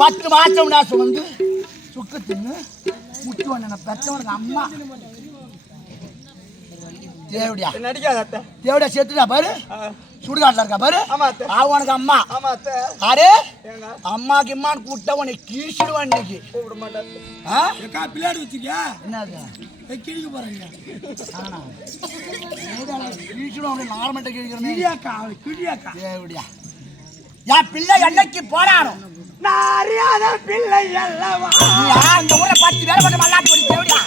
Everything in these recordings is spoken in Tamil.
10 மாசம் நான் சுமந்து சுக்கு தின்னு முட்டு வண்ண பெற்றவனுக்கு அம்மா தேவடியா நடிக்காத தேவடியா செத்துட்டா பாரு சுடுகாட்டில் இருக்கா பாரு அவனுக்கு அம்மா அரே அம்மாக்கு இம்மான்னு கூப்பிட்டா உன்னை கீழ்ச்சிடுவான் இன்னைக்கு பிள்ளையாடு வச்சுக்கியா என்னது கிழிக்க போறாங்க கீழ்ச்சிடுவான் நார்மல்ட்ட கிழிக்கிறேன் கிழியாக்கா தேவடியா என் பிள்ளை என்னைக்கு போனானோ நான் அறியாத பிள்ளை அல்லவா இந்த ஊரை 10 பேரை மட்டும் மல்லாட்டு போய் தேவடியா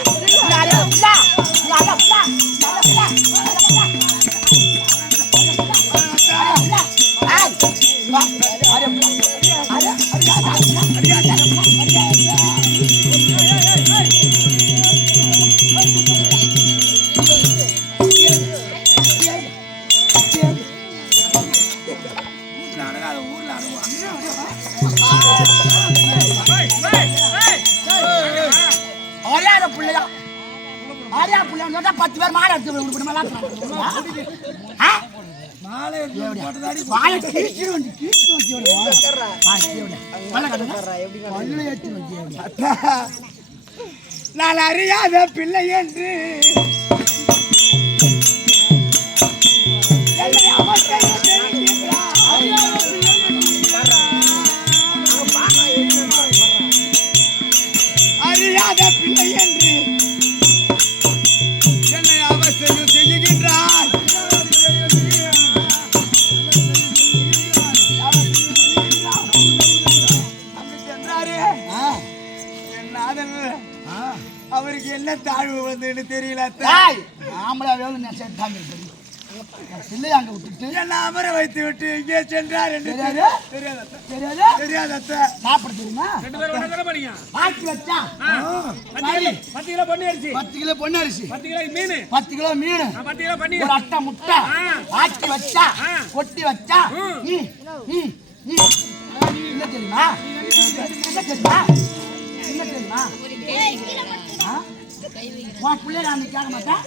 அறியாத பிள்ளையா ஆரியா புள்ளைன்னு சொன்னா 10 பேர் மாலை எடுத்து விடுற நான் அறியாத பிள்ளை என்று அறியாத பிள்ளை என்று என்னை அவசியம் செய்கின்றார் அவருக்கு என்ன தாழ்வு வந்துன்னு தெரியல ஆம்பளை வேணும் பிள்ளை அங்க விட்டுட்டு என்ன அமர வைத்து விட்டு இங்கே சென்றார் என்று தெரியாத சாப்பிட தெரியுமா ஆக்கி வச்சா 10 கிலோ பொன்னி அரிசி 10 கிலோ பொன்னி அரிசி 10 கிலோ மீன் 10 கிலோ மீன் 10 கிலோ பன்னீர் ஒரு அட்டை முட்டை ஆக்கி வச்சா கொட்டி வச்சா என்ன தெரியுமா என்ன தெரியுமா என்ன தெரியுமா உன் பிள்ளைய நான் கேட்க மாட்டேன்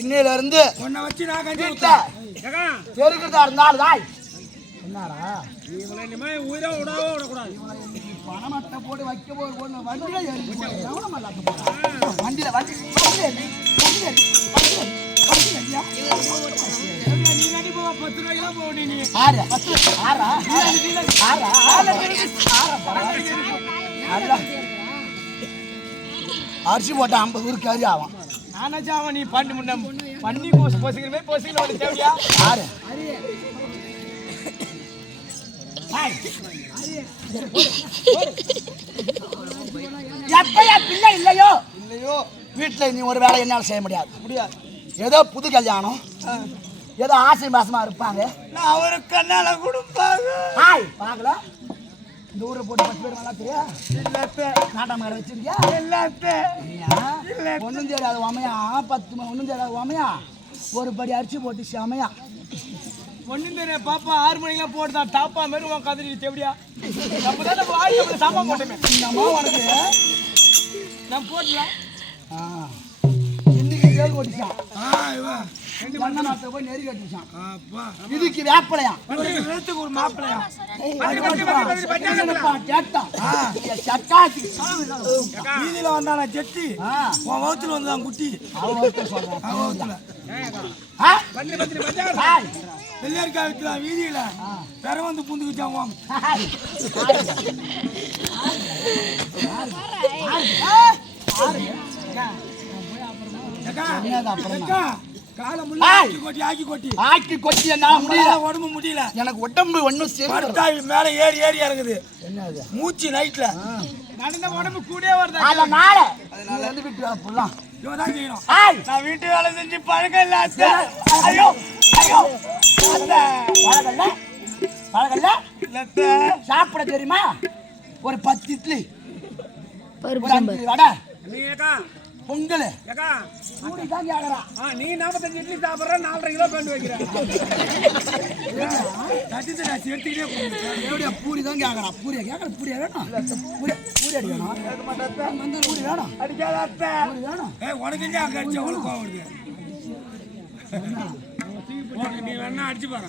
இன்னையில இருந்து பெருக்கிறதா இருந்தாலும் பணமட்டை போட்டு வைக்க போது வண்டியில அரிசி போட்டா 50 ஊருக்கு கறி ஆகும் நானாச்சும் நீ பண்ணி முன்ன பண்ணி பொசுக்கிறமே பொசுக்கிற தேவையா யாரு எப்பயா பிள்ளை இல்லையோ வீட்டுல நீ ஒரு வேலை என்னால செய்ய முடியாது ஏதோ புது கல்யாணம் ஏதோ ஆசை மாசமா இருப்பாங்க நான் ஒரு கண்ணால கொடுப்பாங்க பாக்கல இந்த ஊரை போட்டு 10 பேர் நல்லா தெரியா நாட்டாம வச்சிருக்கியா ஒன்றும் தெரியாது உமையா 10 ஒன்றும் தெரியாது உமையா ஒரு படி அரிசி போட்டு செமையா ஒன்றும் தெரியாது பாப்பா 6 மணிக்கெல்லாம் போட்டுதான் டாப்பா மாரி உன் கதிரி எப்படியா நம்ம தான் நம்ம வாங்கி சாப்பாடு போட்டோமே நம்ம உனக்கு நான் போடலாம் இன்னைக்கு சேல் ஓட்டிச்சான். இவன் எண்ணெய் மாத்த போய் நெறி கட்டிச்சான். அப்பா இதுக்கு வேப்பலையா நேரத்துக்கு ஒரு மாப்பிளையா கேட்டான். சட்டாச்சு வீதியில வந்தானா செட்டி உன் வகுத்துல வந்தான் குட்டி அவன் சொல்றான். அவன் வகுத்துல வெள்ளையர்கா வீட்டுல வீதியில பெற வந்து புந்துக்குச்சான் உன் காலை முள்ள ஆக்கி கொட்டி முடியல உடம்பு முடியல எனக்கு உடம்பு ஒண்ணும் படுத்தாவி மேல ஏறி ஏறி இறங்குது மூச்சு நைட்ல நடந்த உடம்பு கூடயே வருது. அதனால வந்து விட்டு வேலை புல்லாம் இவன் தான் செய்யணும். நான் வீட்டு வேலை செஞ்சு பழக்கம் இல்ல அத்தை. ஐயோ ஐயோ பழகல்ல பழகல்ல இல்லத்த சாப்பிட தெரியுமா? ஒரு 10 இட்லி ஒரு 5 வடை நீ ஏக்கா பொங்கல் ஏக்கா கூடி தான் கேக்குறா. நீ 45 இட்லி சாப்பிட்ற 4.5 கிலோ பேண்ட் வைக்கிற தட்டிட்டு நான் சேர்த்துக்கிட்டே போகிறேன். எப்படியா பூரி தான் கேக்குறா. பூரியா கேக்குற பூரியா வேணும்? பூரி பூரி அடிக்கணும். வந்து பூரி வேணும். அடிக்காத அத்தை. பூரி வேணும். உனக்கு எங்கே அங்கே அடிச்சு அவ்வளோ கோவம் வருது உனக்கு நீ வேணா அடிச்சு பாரு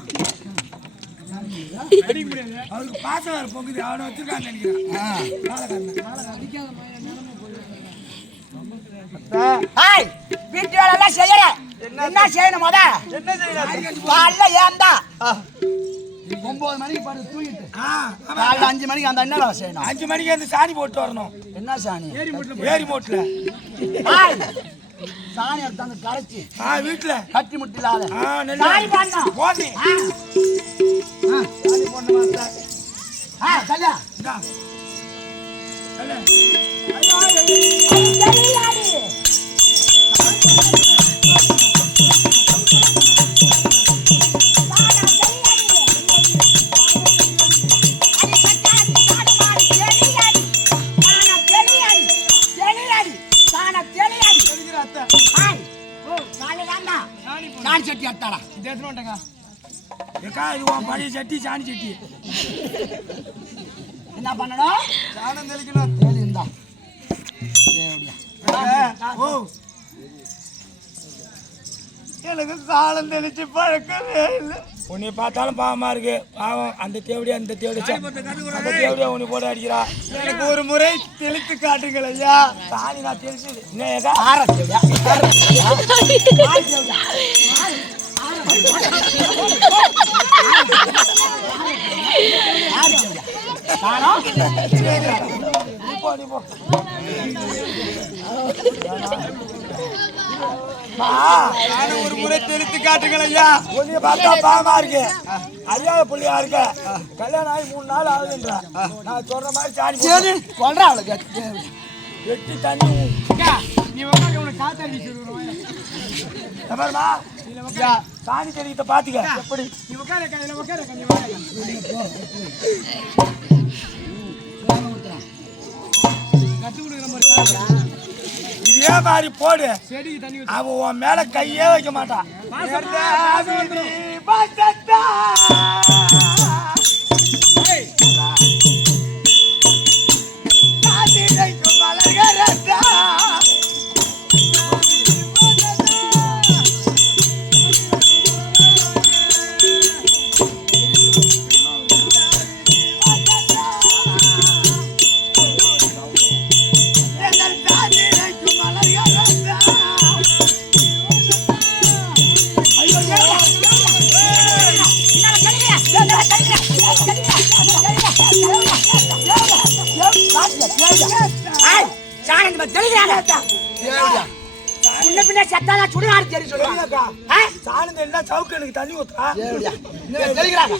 அடிக்க முடியாது அவருக்கு பாசம் வேறு பொங்குது அவனை வச்சிருக்கான்னு நினைக்கிறேன். ஹாய் வீட்டு வேலை எல்லாம் செய்யறேன். என்ன செய்யணும் முத? என்ன செய்யணும்? காலைல ஏந்தா 9 மணிக்கு படுத்து தூங்கிட்டு காலைல 5 மணிக்கு அந்த என்ன வேலை செய்யணும்? 5 மணிக்கு வந்து சாணி போட்டு வரணும். என்ன சாணி? ஏரி மோட்டில் ஹாய் சாணி எடுத்தாந்து கரைச்சி வீட்டில் கட்டி முட்டிலாத நெல் சாணி பண்ணணும். போட்டி சாணி போடணும் மாத்த. கல்யா இந்தா கல்யா நான் சட்டி அட்டாடா ஏக்கா இது உன் பழைய சட்டி சாணி சட்டி என்ன பண்ணணும்? சாணம் தெளிக்கணும். தெளிந்தா ஓ எனக்கு சாணம் தெளிச்சு பழக்கமே இல்லை. உன்னை பார்த்தாலும் பாவமா இருக்கு. பாவம் அந்த தேவடியா அந்த தேவடியா அந்த தேவடியா உன்னை போட்டு அடிக்கிறா. எனக்கு ஒரு முறை தெளித்து காட்டுங்கள் ஐயா. சாணி நான் தெரிஞ்சு என்ன ஏக்கா நீ போ நானும் ஒரு முறை தெளித்து காட்டுங்கள் ஐயா. உன்னைய பார்த்தா பாவமா இருக்கு. அறியாத புள்ளியா இருக்க. கல்யாணம் ஆகி 3 நாள் ஆகுதுன்ற. நான் சொல்ற மாதிரி சாணி கொல்றா அவளுக்கு. வெட்டி தண்ணி நீ உட்காந்து உனக்கு காத்தாடி சொல்லுவாங்க. பாருமா சாணி தெளிக்கிட்ட பாத்துக்க எப்படி நீ உட்கார கையில உட்கார கண்ணி வாங்க. கத்து கொடுக்குற மாதிரி இதே மாதிரி போடு. செடிக்கு தண்ணி அவன் உன் மேல கையே வைக்க மாட்டான். சாணம் தெளினா சவுக்கு எனக்கு தண்ணி ஊத்தா தெளிக்கிறான்.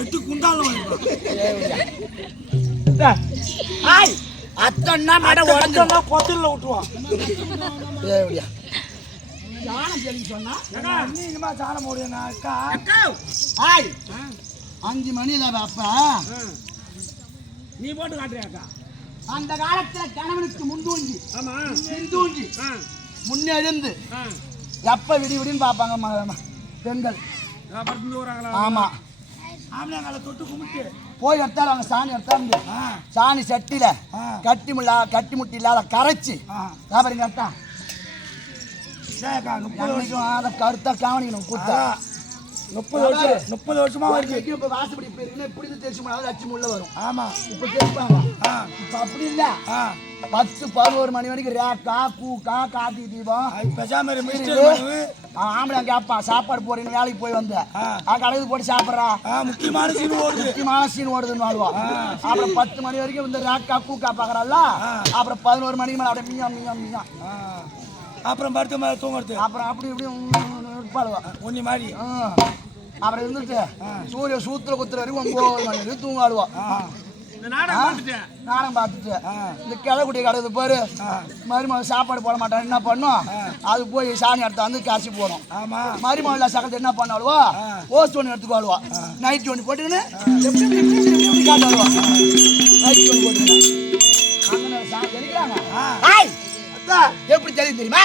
எட்டு குண்டால அத்தன்னா மேடம் உடஞ்சா பொத்தில விட்டுருவான். சொன்னா நீங்கமா சாணம் போடுவேன் அக்கா. 5 மணியில அப்ப நீ போட்டு காட்டுறியாக்கா? அந்த காலத்துல கணவனுக்கு முந்தூஞ்சி ஆமா பிந்தூஞ்சி முன்னெழுந்து எப்ப விடி விடின்னு பாப்பாங்க பெண்கள். ஆமா ஆம்பளை தொட்டு கும்பிட்டு போய் எடுத்தாலும் அவங்க சாணி எடுத்தாந்து சாணி சட்டியில கட்டி முட்டி இல்லாத கரைச்சி பாருங்க எடுத்தா அதை கருத்தா கவனிக்கணும் கூத்தா 30 வருஷமா இருக்கு. இப்ப வாசப்படி போயிருக்குன்னா இப்படி தெரிச்சு போனாலும் அச்சு முள்ள வரும். ஆமா இப்ப கேட்பாங்க. இப்ப அப்படி இல்ல 10-11 மணி வரைக்கும் ரேக்கா கூக்கா காத்தி தீபம் ஆம்பளை கேப்பா சாப்பாடு போறீங்க வேலைக்கு போய் வந்த கடைக்கு போட்டு சாப்பிட்றா முக்கியமான சீன் ஓடுதுன்னு வாழ்வோம். அப்புறம் 10 மணி வரைக்கும் இந்த ரேக்கா கூக்கா பாக்குறாள். அப்புறம் 11 மணிக்கு மேல அப்படியே மியா மியா மியா அப்புறம் படுத்து மேல தூங்குறது அப்புறம் அப்படி இப்படி பாடுவா ஒன்னி மாதிரி. அப்புறம் இருந்துட்டு சூரிய சூத்துல குத்துற வரைக்கும் 9 மணி வரைக்கும் தூங்காடுவோம். நானும் பார்த்துட்டு இந்த கிழக்குட்டி கிடக்குது பாரு மருமகள் சாப்பாடு போட மாட்டான் என்ன பண்ணும் அது போய் சாணி எடுத்து வந்து காசி போடும். மருமகள் சக்கரத்தை என்ன பண்ணாலுவா ஓஸ்ட் ஒன்று எடுத்துக்குவாளுவா நைட் ஒன்று போட்டுக்கின்னு எப்படி காட்டுவாளுவா நைட் ஒன்று போட்டுக்கினா எப்படி தெரியும் தெரியுமா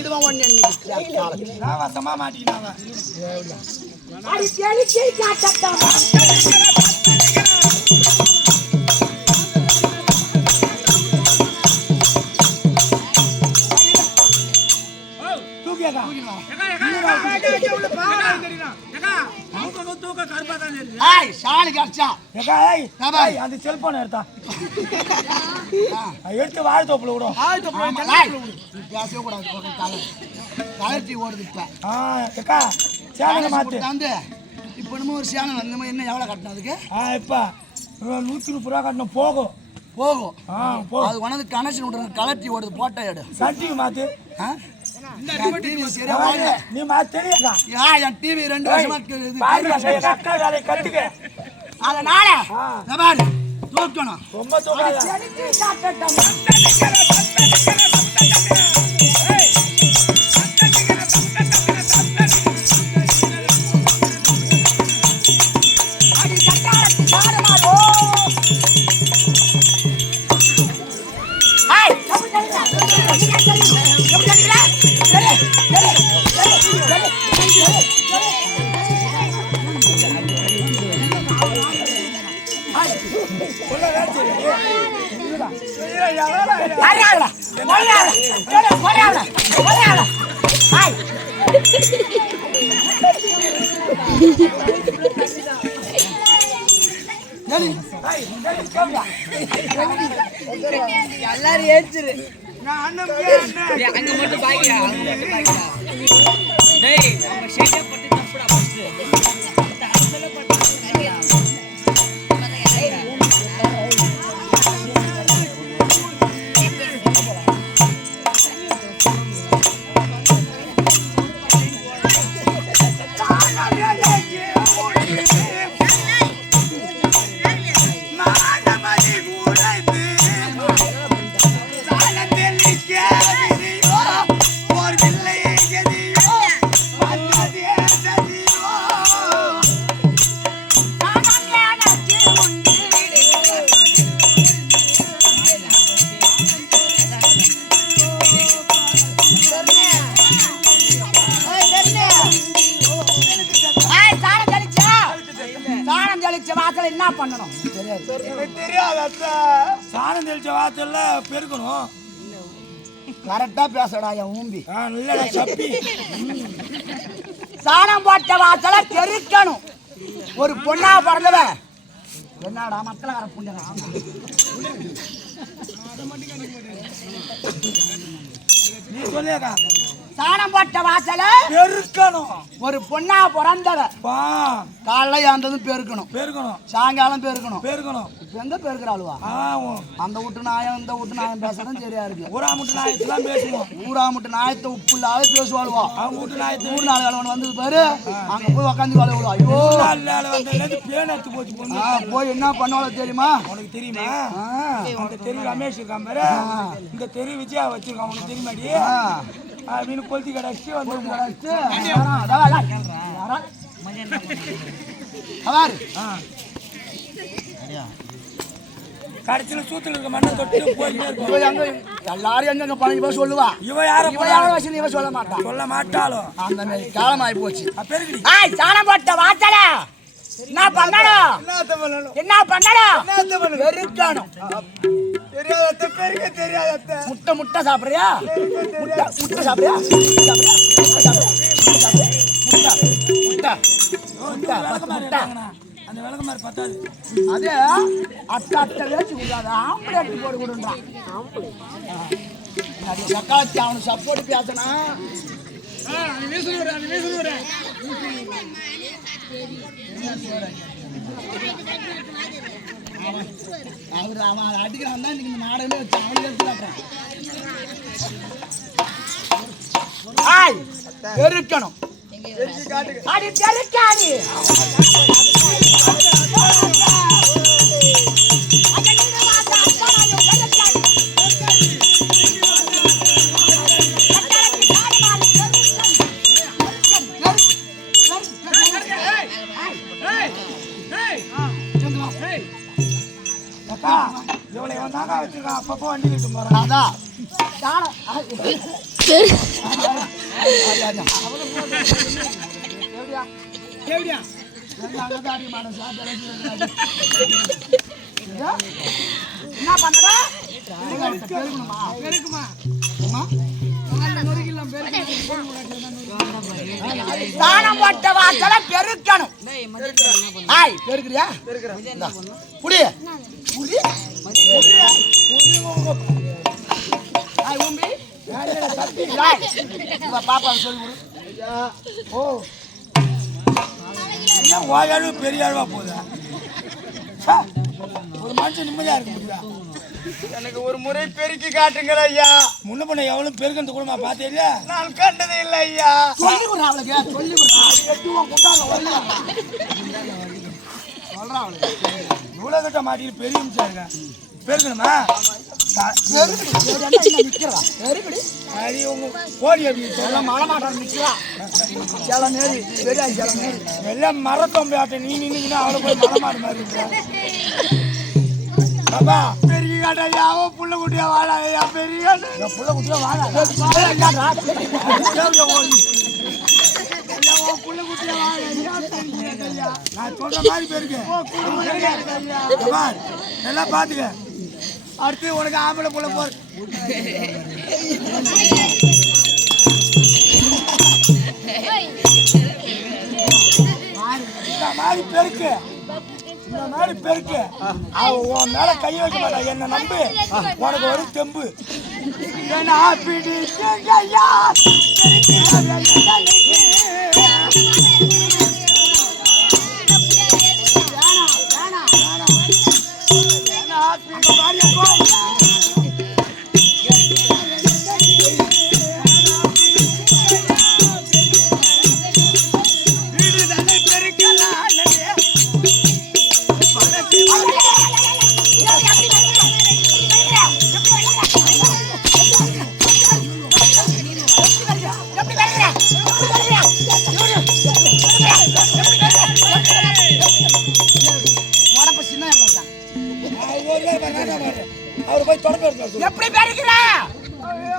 இதுவும் ஒன்று வசமா மாட்டிக்கினாங்க. அந்த செல்போன் எடுத்தா எடுத்து வாழை தோப்புல விடும். கலர்ச்சி ஓடுது இப்ப சேனல் மாத்து இப்ப என்னமோ ஒரு சேனல் அந்த மாதிரி என்ன எவ்வளவு கட்டணும் அதுக்கு இப்ப 130 ரூபா கட்டணும் போகும் அது உனது கனெக்ஷன் விடுறது கலர்ச்சி ஓடுது போட்டோ எடு சட்டி மாத்து நீ மாத்து தெரியாதா என் டிவி 2 வருஷமா கட்டுக்க அதனால தூக்கணும் ரொம்ப தூக்காத எல்லாரும் ஏச்சிரு அங்க மட்டும் பாய்க்கா டேய் நம்ம ஷேட் பட்டு தப்புடா ஃபர்ஸ்ட் என்ன பண்ணணும் தெரியாது. சாணம் தெளிச்ச வாசல்ல பெருக்கணும். கரெக்டா பேசடா என் ஊம்பி நல்ல சப்பி சாணம் போட்ட வாசல பெருக்கணும். ஒரு பொண்ணா பிறந்தவன் என்னடா மக்களை வர புண்ட நீ சொல்லியக்கா சாணம் போட்ட வாசல பெருக்கணும். ஒரு பொண்ணா பிறந்தவ காலைல ஏந்ததும் பெருக்கணும் சாயங்காலம் பெருக்கணும் எங்க பெருக்கிறாளுவா அந்த வீட்டு நாயம் இந்த வீட்டு நாயம் பேசுறதும் சரியா இருக்கு. ஊராமுட்டு நாயத்தான் பேசுவோம். ஊராமுட்டு நாயத்தை உப்பு இல்லாத பேசுவாளுவா. ஊர் நாள் வேலை வந்து பாரு அங்க போய் உக்காந்து ஐயோ பேன் எடுத்து போச்சு போய் என்ன பண்ணுவாளோ தெரியுமா உனக்கு தெரியுமா? அந்த தெரு ரமேஷ் இருக்கான் பாரு இந்த தெரு விஜயா வச்சிருக்கான் உனக்கு தெரியுமாடி மீன் கொளுத்தி கடைச்சி வந்து கடைசியில் சூத்துல இருக்க மண்ணை தொட்டு போயிட்டே இருக்கும். இவ எங்க எல்லாரும் எங்க பழகி போய் சொல்லுவா. இவ யார இவ யார வச்சு இவ சொல்ல மாட்டான். சொல்ல மாட்டாளோ அந்த மாதிரி காலமாயி போச்சு. பெருக்கடி ஆய் சாணம் போட்ட வாச்சல என்ன பண்ணணும் என்ன பண்ணணும் வெறுக்கணும். தெரியாத பெருக்க தெரியாத முட்டை முட்டை சாப்பிடுறியா? முட்டை முட்டை சாப்பிடுறியா? அந்த விளக்கு மாதிரி பத்தாது. அதே அட்டை வேச்சு கொடுக்காது ஆம்பளை போட்டு கொடுன்றான். சக்காலத்தி அவனுக்கு சப்போர்ட் பேசனா அவன் அடிக்கிறான் தான் இன்னைக்கு நாடகமே வச்சு அவனுக்கு எடுத்துக்காட்டுறான். இருக்கணும் அடி தெளிக்காடி இவளை வந்தாங்க வச்சிருக்கான். அப்பப்போ வண்டி விட்டு போறான். அதான் என்ன பண்ணுற சாணம் போட்ட வாசல பெருக்கணும். ஆய் பெருக்குறியா? குடி குடி ஆய் ஊம்பி பாப்பா சொல்லி ஓ எல்லாம் ஓயாளு பெரிய ஆழ்வா போகுதா? ஒரு மனுஷன் நிம்மதியா இருக்க முடியுதா? எனக்கு ஒரு முறை பெருக்கி காட்டுங்கள் ஐயா. முன்ன பண்ண எவ்வளவு பெருக்கிறது கூடமா பார்த்தே இல்ல? நான் கண்டது இல்லை ஐயா. சொல்லி விடுறா அவளுக்கு சொல்லி விடுறா சொல்றான் அவளுக்கு. இவ்வளவு கிட்ட மாட்டிட்டு பெரிய நிமிஷம் இருக்க பெருக்கணுமா? அது உங்க கோழி எப்படி மழை மாட்டான் நிற்கிறா சில நேரி பெரிய சில நேரி எல்லாம் மரத்தொம்பை ஆட்ட நீ நின்னுங்கன்னா அவளை போய் மலை மாடு மாதிரி இருக்கிற பாப்பா பெரிய காட்டையா புள்ள குட்டியா வாழாயா பெரிய புள்ள குட்டியா வாழா புள்ள குட்டியா வாழ நான் சொல்ற மாதிரி பெருக்கேன் எல்லாம் பாத்துக்க. அடுத்து உனக்கு ஆம்பளை புள்ள போற இந்த மாதிரி பெருக்கு இந்த மாதிரி பெருக்கு அவ உன் மேல கை வைக்க மாட்டா. என்ன நம்பு உனக்கு ஒரு தெம்பு. ஏன்னா அவரு போய் தொடர்பு எப்படி பெருக்கிற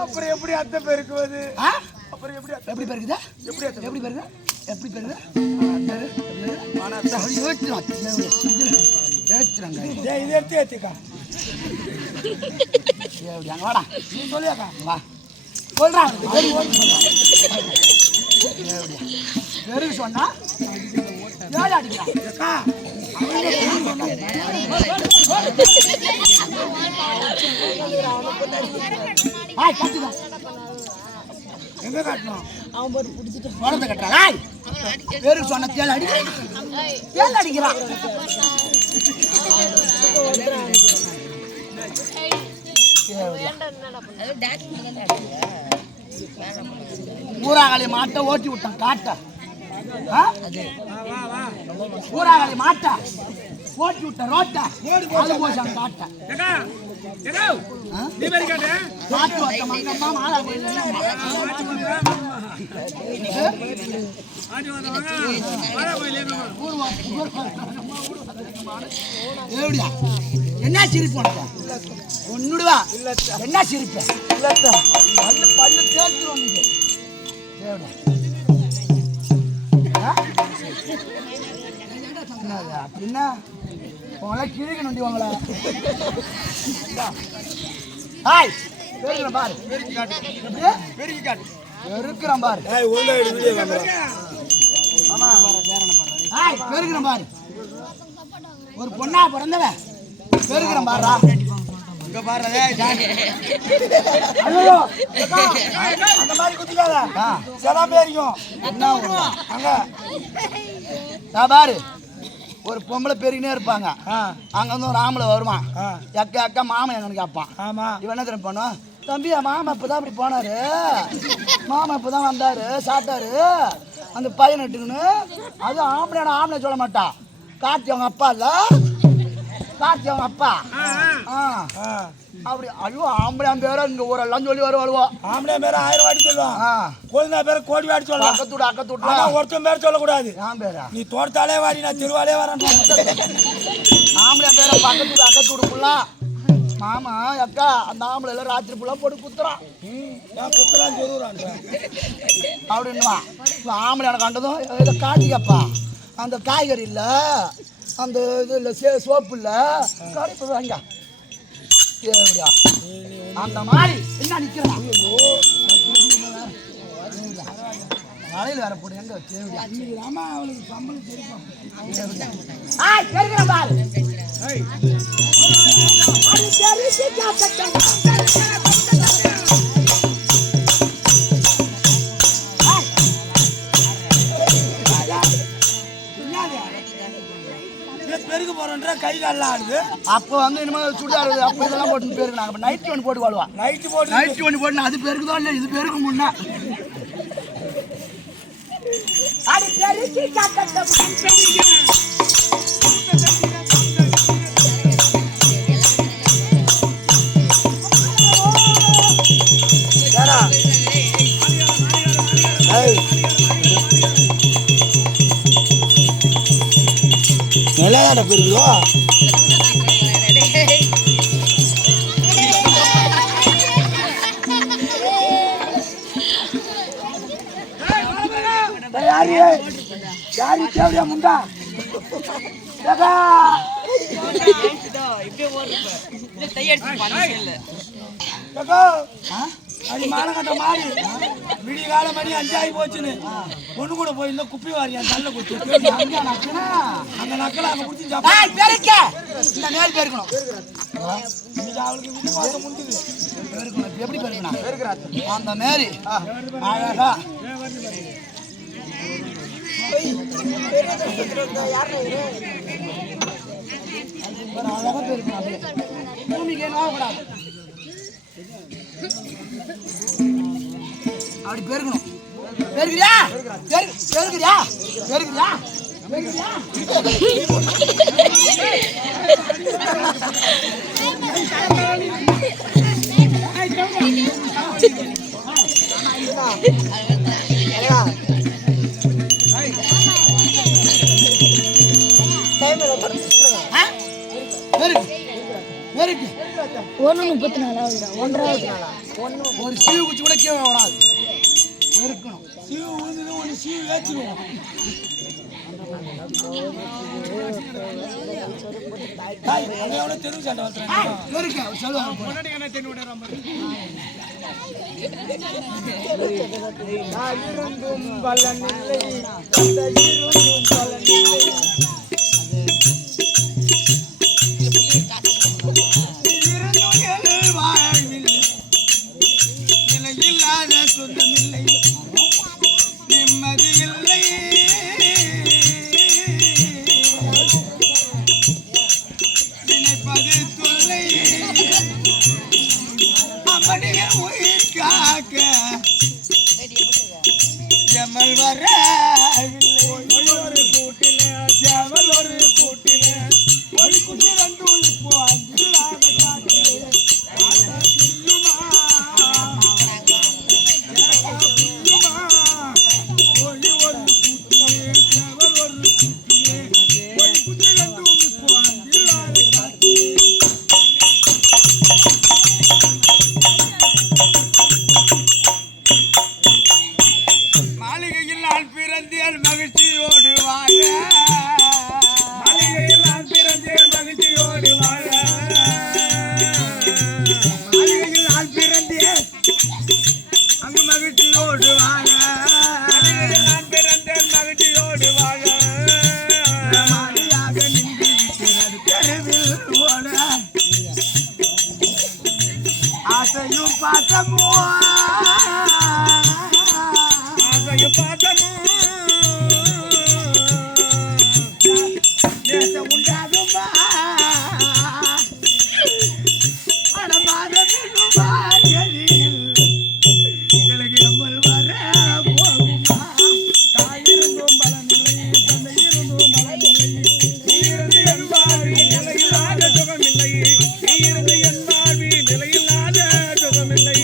அப்புறம் எப்படி அத்தை பெருக்குவது? அப்புறம் எப்படி எப்படி பெருக்குதா? எப்படி எப்படி பெருக்குதா? எப்படி பெருக்குதா? இது எடுத்து ஏத்திக்கா வாடா நீ சொல்லியாக்கா வா சொல்றான் பெருக்கு சொன்னா ஏழு அடிக்கிறான். எங்க காட்டணும்? அவன் போட்டு பிடிச்சிட்டு குழந்தை கட்டுறான். பேருக்கு சொன்ன தேல் அடிக்கிறான் தேல் அடிக்கிறான். ஊராgali மாட்டை ஓட்டி விட்டான் காட்ட. ஊராgali மாட்டை ஓட்டி விட்ட ரோட்ட அது போச்சான் காட்ட. மாட்டு வட்ட மங்கம்மா மாலா எப்படியா என்ன சிரிப்பு உனக்கு ஒன்னுடுவா என்ன சிரிப்பு பல்லு பல்லு தேய்ச்சிரும் அப்படின்னா உங்களா கிழிக்கணும் உங்களா ஹாய் பெருக்கிறேன் பாரு பெருக்கிறேன் பாரு ஹாய் பெருக்கிறேன் பாரு ஒரு பொண்ணா பிறந்தவ பெருக்கிறேன் பாருடா இங்க பாரு ஐயோ அந்த மாதிரி குத்திக்காத சில பேருக்கும் என்ன அங்க பாரு ஒரு பொம்பளை பெருகினே இருப்பாங்க அங்க வந்து ஒரு ஆம்பளை வருவான் அக்கா அக்கா மாமா எங்கன்னு கேட்பான் இவன் என்ன தெரியும் பண்ணுவான் தம்பி மாமா இப்பதான் அப்படி போனாரு மாமா இப்பதான் வந்தாரு சாப்பிட்டாரு அந்த பையன் நட்டுக்குன்னு அது ஆம்பளை சொல்ல மாட்டான் கார்த்தி அவங்க அப்பா இல்ல கார்த்தி அவங்க அப்பா அப்படி ஐயோ ஆம்பளை பேர இங்க ஊரெல்லாம் சொல்லி வருவாளுவோ ஆம்பளை பேர 1000 வாட்டி சொல்லுவான் கோழினா பேர கோடி வாட்டி சொல்லலாம் அக்கத்தூட ஒருத்தன் பேர் சொல்லக்கூடாது நான் பேரா நீ தோட்டத்தாலே வாடி நான் தெருவாலே வரேன் ஆம்பளை பேர அக்கத்தூடுக்குள்ளா மாமா அக்கா அந்த ஆம்பளை எல்லாம் ராத்திரி ஃபுல்லா போட்டு குத்துறான் குத்துறான் சொல்லுறான் அப்படின்னுவா ஆம்பளை எனக்கு கண்டதும் இதை காட்டிக்கப்பா அந்த காய்கறி இல்லை அந்த இது இல்லை சோப்பு இல்லை கருப்பு வாங்க எப்படியா அந்த மாதிரி என்ன நிற்கிறான் மழையில் வேற போடு எங்க தேவையா அவளுக்கு சம்பளம் பெருக்கு போறோன்ற கை கால்லாம் ஆடுது. அப்போ வந்து இனிமேல் சுடிதார் அப்போ இதெல்லாம் போட்டு பெருக்குனாங்க. அப்போ நைட்டி ஒன்று போட்டு வாழ்வா. நைட்டி ஒன்று போட்டு அது பெருக்குதோ இல்லை இது பெருக்கு முன்னா அது பெருக்கி நல்லாதான பெருக்குதோ. யாரு தேவையா முண்டா அது மானகட்ட மாறி விடிய கால மணி 5 ஆகி போச்சுன்னு பொண்ணு கூட போய் இந்த குப்பி வாரி என் தள்ள குத்து அந்த நக்கலை அங்க குடிச்சு இந்த நேர் பெருக்கணும். அவளுக்கு விசுவாசம் முடிஞ்சது. எப்படி பெருக்கணும் அந்த மாரி அழகா அழகா பெருக்கணும். அப்படியே பூமிக்கு நோகக்கூடாது. அப்படி பெருக்கணும். பெருக்கிறியா பெருக்கிறியா பெருக்கிறியா பெருக்கிறியா ஒரு சீவு குச்சி கூட கீழே வராது. இருக்கணும் சீவு விழுந்தது ஒன்று சீவு வேச்சிடுவோம். தெருவு சண்டை தெருவில் ஓட ஆசையும் பாசமோ நேச உண்டாகுமா அடமான எனக்கு எம்மல் வர போகுமா தாயிருந்தும் பலனில்லை தந்தை இருந்தும் பலனில்லை நீ இருந்து என் வாழ்வில் நிலையில்லாத சுகமில்லை நீ இருந்து என் வாழ்வில் நிலையில்லாத சுகமில்லை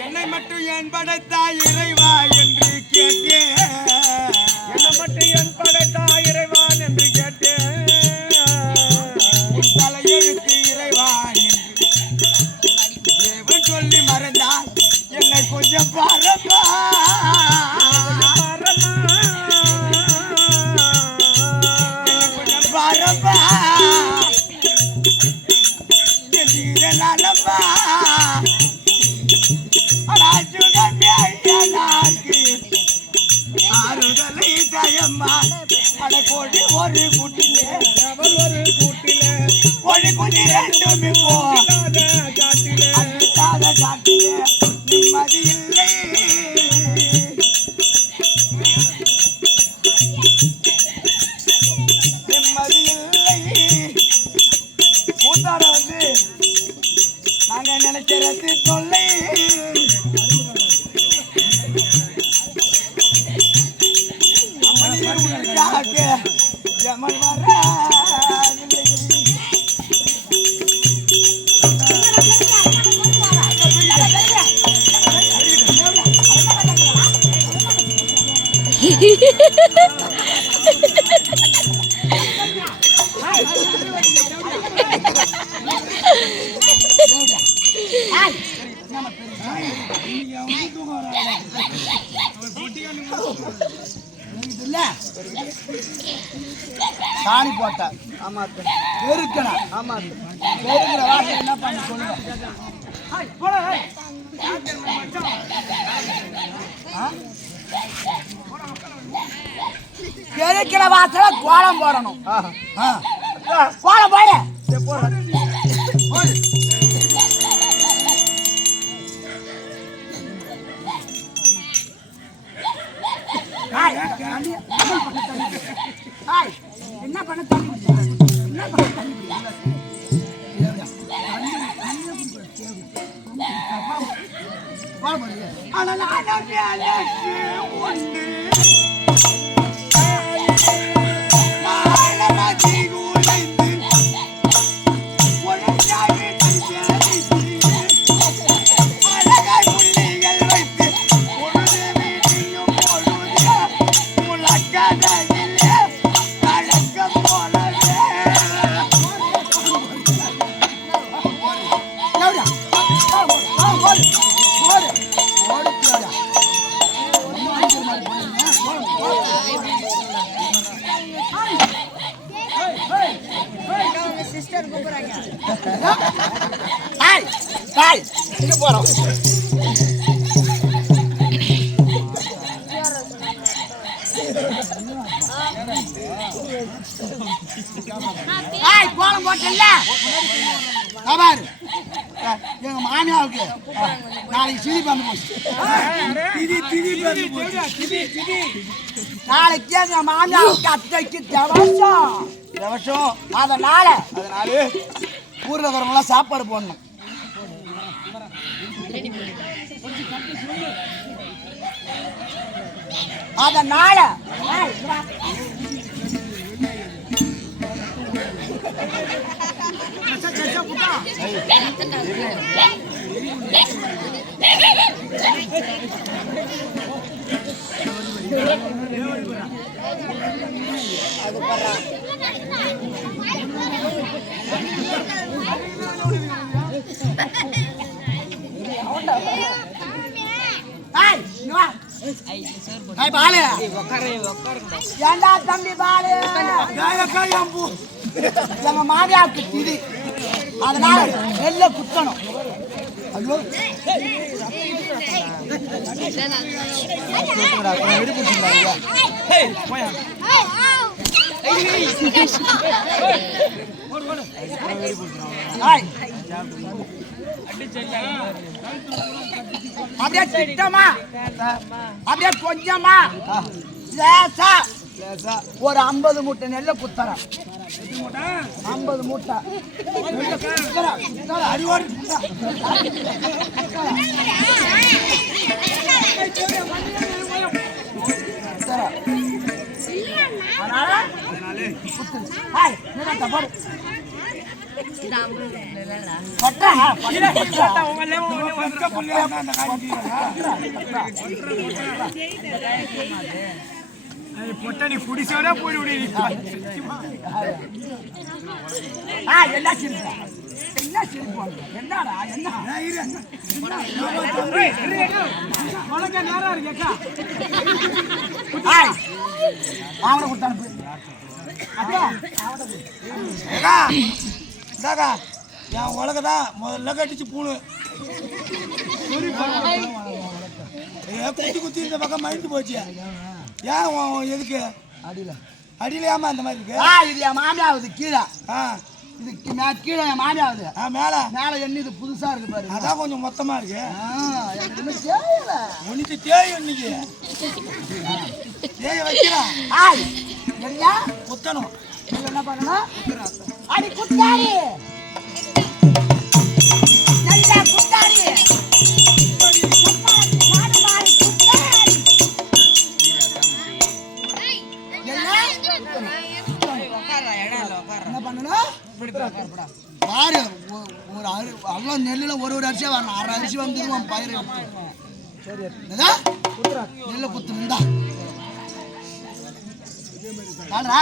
என்னை மட்டும் ஏன் படைத்தாய் இறைவா என்று கேட்டேன் என்னை மட்டும் ஏன் படைத்தாய் இறைவான் என்று கேட்டேன் உன் தலையெழுத்து இறைவான் என்று தேவன் சொல்லி மறந்தால் என்னை கொஞ்சம் பாரப்பா கொஞ்சம் பாரப்பா எதிரலாலப்பா ஆறுதலை தயம்மா அட கோழி ஒரு கூட்டிலே ஒரு கூட்டிலே கோழி குஞ்சு ரெண்டுமே போகாத காட்டிலே நிம்மதி இல்லை நிம்மதி இல்லை கூத்தாட வந்து நாங்க நினைக்கிறது தொல்லை ஜமல் வரவில்லை சாணி போட்ட ஆமா பெருக்கணும் ஆமா பெருக்கிற வாசனை என்ன பண்ண சொல்லுங்க பெருக்கிற வாசனை கோலம் போடணும் கோலம் போடு என்ன பண்ண தண்ணி என்ன பண்ண தண்ணி போறோம் கோலம் போட்டல எங்க மாமியாவுக்கு நாளைக்கு சிதி பண்ண போச்சு நாளைக்கு எங்க மாமியாவுக்கு அத்தைக்கு தவசம் அதனால ஊர்ல இருக்கிறவங்களாம் சாப்பாடு போடணும் அதனால ஏண்டா தம்பி பாலு எங்க மாமியாவுக்கு திதி அதனால நெல்ல குத்தணும். ஐயோ ஏய் போயா அப்படியே திட்டமா அப்படியே கொஞ்சமா லேசா ஒரு 50 மூட்டை நெல்லை குத்தறேன் 50 மூட்டை நெல்லை குத்தறேன். அடிவாடி குத்தறேன். அதனால குத்துரு. ஹாய் என்னடா போடு. கொட்டா கொட்டா உங்களே பக்க புள்ளியா இருந்தா அந்த காய்ச்சி பொட்டடி குடிசோட போய் விடு என்ன சிரிப்பா என்ன சிரிப்பு என்னடா என்ன உனக்கு நேரம் இருக்கேக்கா ஹாய் அவனை கொடுத்து அனுப்பு அப்படியே இதாக்கா என் உலகதான் முதல்ல கட்டிச்சு பூணு குத்தி குத்தி இந்த பக்கம் மறைந்து போச்சு ஏன் எதுக்கு அடியில அடியில ஏமா இந்த மாதிரி இருக்கு இது என் மாமியாவது கீழே ஆ இது கீழே என் மாமியாவது மேல மேல எண்ணி இது புதுசா இருக்கு பாரு. அதான் கொஞ்சம் மொத்தமா இருக்கு எனக்கு இன்னும் தெரியல. உனக்கு தேய் இன்னைக்கு தேய வைக்கிறேன் ஹாய் என்ன குத்தணும் நீங்க என்ன பண்ணணும்? அடி குத்தாடி நல்ல குத்தாடி மாடு மாடு குத்தாடி என்ன பண்ணணும்? பாரு ஒரு அவ்வளோ நெல்லுல ஒரு அரிசியா வரணும். 6 அரிசி வந்தது உன் பயிர் என்னதா நெல்லை குத்துருந்தா காடுறா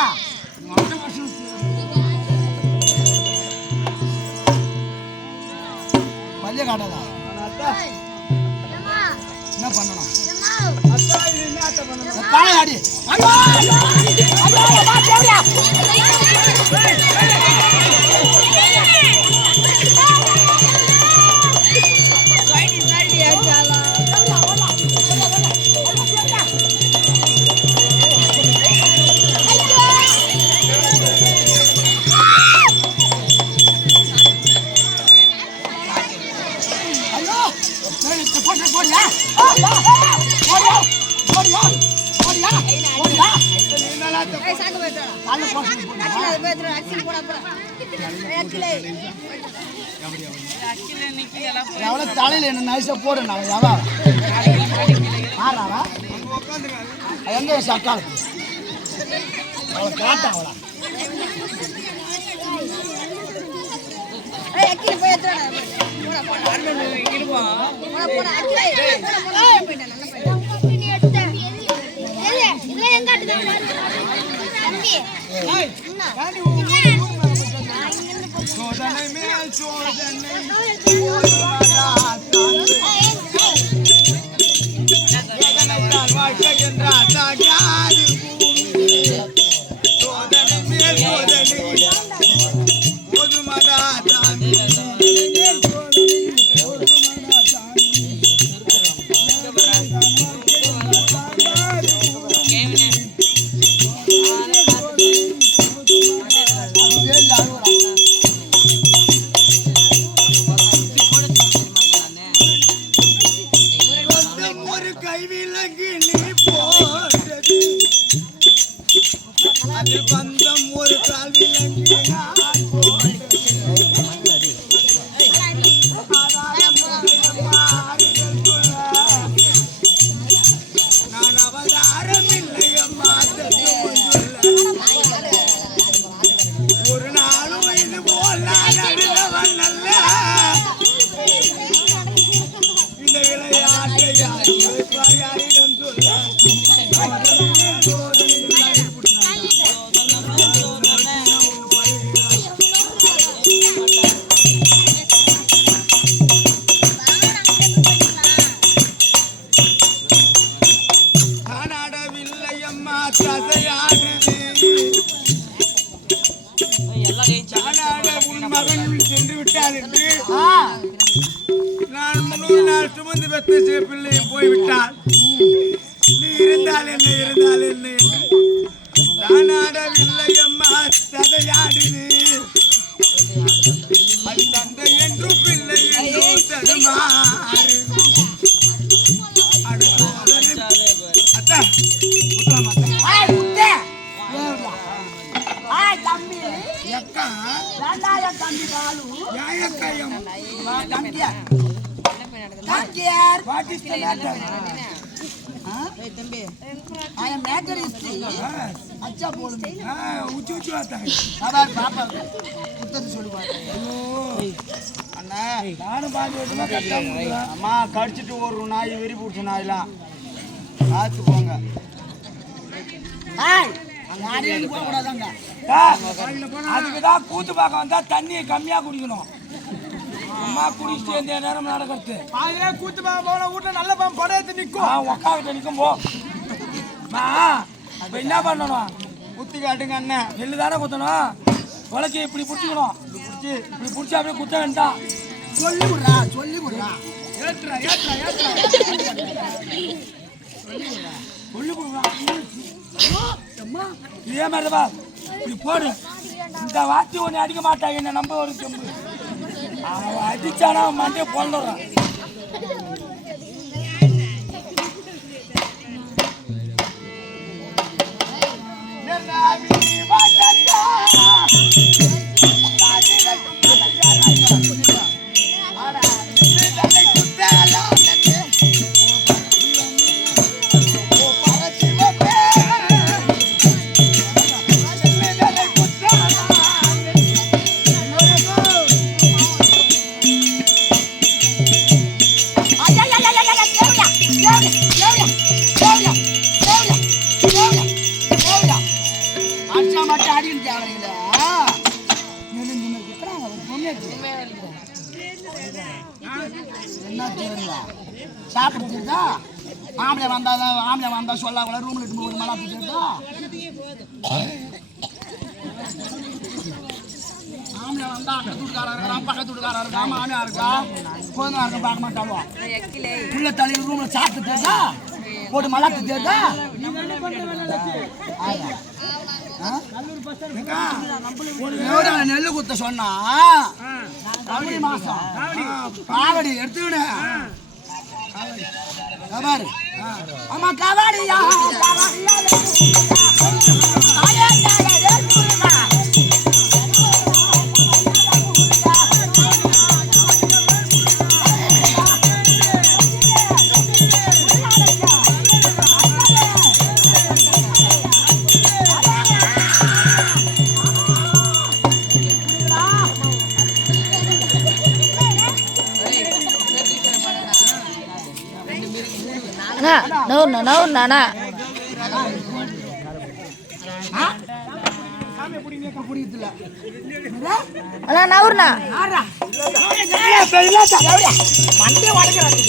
பள்ளிய காட்டாதா என்ன பண்ணணும்? காலை ஆடி எவ்வளோ தலையில் என்ன நைஸாக போடு நான் எவ்வளோ ஆறாரா எங்க சக்கால அவளை காட்ட அவளா சோதனை மேல் சோதனை வாழ்க்கை என்றால் தாகாது சோதனை மேல் சோதனை பொதுமதா தாண்டி ஒரு கைவிலங்கு நீ போட்டது அதில் பந்தம் ஒரு கால் விலங்கு நான் போட்டது நான் அவதாரம் இல்லை அம்மா ஒரு நாளும் இது போல் நான் அறிந்தவன் அல்ல இந்த விளையாட்டை யாரிடம் சொல்ல நான் ஆடவில்லை அம்மா தசையாடுது நான் ஆட உன் மகன் சென்று விட்டார் என்று நான் முழு நான் சுமந்து பெற்ற பிள்ளையும் போய்விட்டால் நீ இருந்தால் என்ன இருந்தால் என்ன நான் ஆடவில்லை அம்மா ததையாடுது அது தந்தை என்றும் பிள்ளை என்றும் தடுமாறு அத்தா ஆய் முத்தே ஆய் தம்பி அக்கா ரெண்டாய தம்பி பாலு யாயக்காயம் தம்பியார் தம்பியார் what is the matter I am matter is अच्छा बोल में உச்சி உச்சி வார்த்தை அதான் பாப்பா புத்தது சொல்லுவாங்க அண்ணா நானும் பாதி வருஷமா கட்டாம அம்மா கடிச்சிட்டு ஒரு நாய் வெறி பிடிச்ச நாயெல்லாம் பார்த்து போங்க ஆய் அங்க ஆடியன்ஸ் போக கூடாதாங்க அதுக்குதான் கூத்து பார்க்க வந்தா தண்ணியை கம்மியா குடிக்கணும் அம்மா குடிச்சிட்டு எந்த நேரம் நடக்கிறது பாதிலே கூத்து போன வீட்டுல நல்ல பாம்பு படையத்து நிக்கும் உக்காக்கிட்ட நிற்கும் போ இப்ப என்ன பண்ணணும் குத்தி காட்டுங்க அண்ணன் நெல்லு தானே குத்தணும் உலக்கி இப்படி பிடிச்சிக்கணும் இப்படி பிடிச்சி அப்படியே குத்த வேண்டாம் சொல்லி விடுறா ஏற்றுறா ஏற்றுறா ஏற்றுறா சொல்லி கொடுக்குறா இதே மாதிரிதான் இப்படி போடு இந்த வாத்தி ஒன்று அடிக்க மாட்டாங்க என்ன நம்ப ஒரு செம்பு அவன் அடிச்சானா மண்டே பொண்ணுறான் அடிச்சா மட்டும் அடின்னு தேவையில்ல என்ன தெரியுங்களா சாப்பிட தெரியுதா ஆம்பளை வந்தா சொல்லாமல ரூம்ல இட்டு ஒரு மலாத்து தெரியுதா ஆம்பளை வந்தா பக்கத்து வீட்டுக்காரா இருக்கா மாமியா இருக்கா குழந்தையா இருக்கா பார்க்க மாட்டாவோ உள்ள தள்ளி ரூம்ல சாப்பிட்டு தெரியுதா போட்டு மலாத்து தெரியுதா நெல்லு குத்த சொன்னா கபடி மாசம் காவடி எடுத்துக்கிடு பாரு ஆமா கபடியா நவுண்ணா அண்ணா நவுண்ணா மண்டே உடக்கிறாங்க